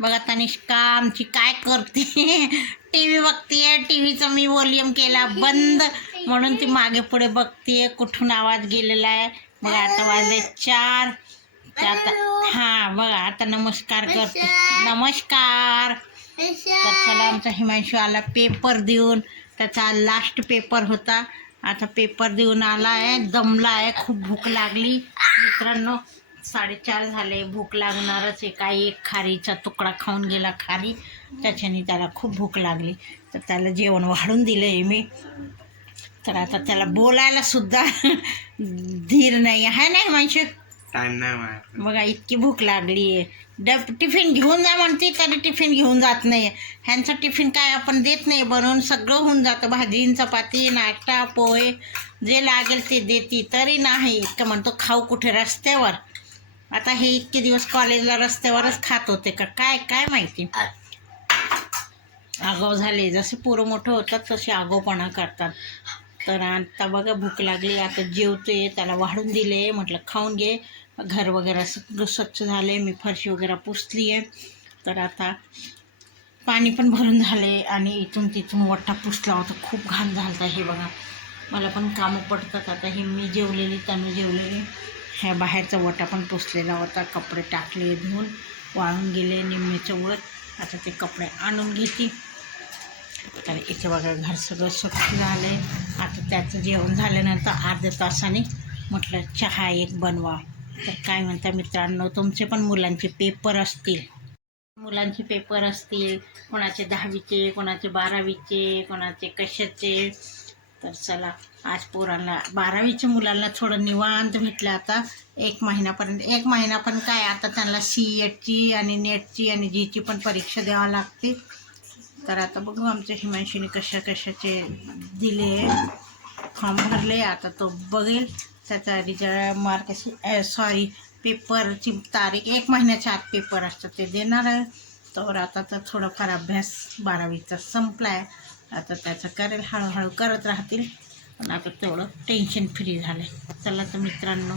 बघा तनिष्का आमची काय करते? टी व्ही बघतीये टी व्हीचा मी वॉल्यूम केला बंद. म्हणून ती मागे पुढे बघतीये कुठून आवाज गेलेला आहे. बघा आता वाजले चार. आता हां बघा आता नमस्कार करते. नमस्कार. तर चला आमचा हिमांशू आला पेपर देऊन. त्याचा लास्ट पेपर होता. आता पेपर देऊन आला आहे दमला आहे खूप भूक लागली. मित्रांनो साडेचार झाले भूक लागणारच आहे. काही एक खारीचा तुकडा खाऊन गेला खारी त्याच्याने त्याला खूप भूक लागली. तर त्याला जेवण वाढून दिलं आहे मी. तर आता त्याला बोलायला सुद्धा धीर नाही आहे नाही माझ्याकडे बघा इतकी भूक लागली आहे. डब टिफिन घेऊन जा म्हणते तरी टिफिन घेऊन जात नाही. ह्यांचं टिफिन काय आपण देत नाही बनवून सगळं होऊन जातं. भाजी चपाती नाश्ता पोहे जे लागेल ते देते तरी नाही. इतकं म्हणतो खाऊ कुठे रस्त्यावर? आता हे इतके दिवस कॉलेजला रस्त्यावरच खात होते का? काय काय माहिती? आगाव झाले. जसे पोरं मोठं होतात तसे आगावपणा करतात. तर आता बघा भूक लागली. आता जेवते त्याला वाढून दिले म्हटलं खाऊन घे. घर वगैरे सगळं स्वच्छ झाले मी फरशी वगैरे पुसली आहे तर आता पाणी पण भरून झाले आणि इथून तिथून वट्टा पुसला होता. खूप घाण झाला हे बघा. मला पण कामं पडतात. आता हे मी जेवलेली तनु जेवलेली. ह्या बाहेरचा वटा पण पुसलेला होता. कपडे टाकले धुवून वाळून गेले निम्म्याच्या वर आता ते कपडे आणून घेते. तर इथे बघा घर सगळं स्वच्छ झालं आता त्याचं जेवण झाल्यानंतर अर्ध्या तासाने म्हटलं चहा एक बनवा. तर काय म्हणता मित्रांनो तुमचे पण मुलांचे पेपर असतील. मुलांचे पेपर असतील. कोणाचे दहावीचे कोणाचे बारावीचे कोणाचे कशाचे. तर चला आज पोरांना बारावीच्या मुलांना थोडं निवांत भेटलं आता. एक महिन्यापर्यंत एक महिना पण काय आता त्यांना सी एटची आणि नेटची आणि जीची पण परीक्षा द्यावी लागते. तर आता बघू आमच्या हिमांशीने कशा कशाचे दिले. फॉर्म भरले आता तो बघेल. त्याचा रिझल्ट मार्क सॉरी पेपरची तारीख एक महिन्याच्या आत पेपर असतात ते देणार आहे. तर आता तर थोडाफार अभ्यास बारावीचा संपला आहे आता त्याचं करेल हळूहळू करत राहतील. पण आता तेवढं टेन्शन फ्री झालं आहे चला तर मित्रांनो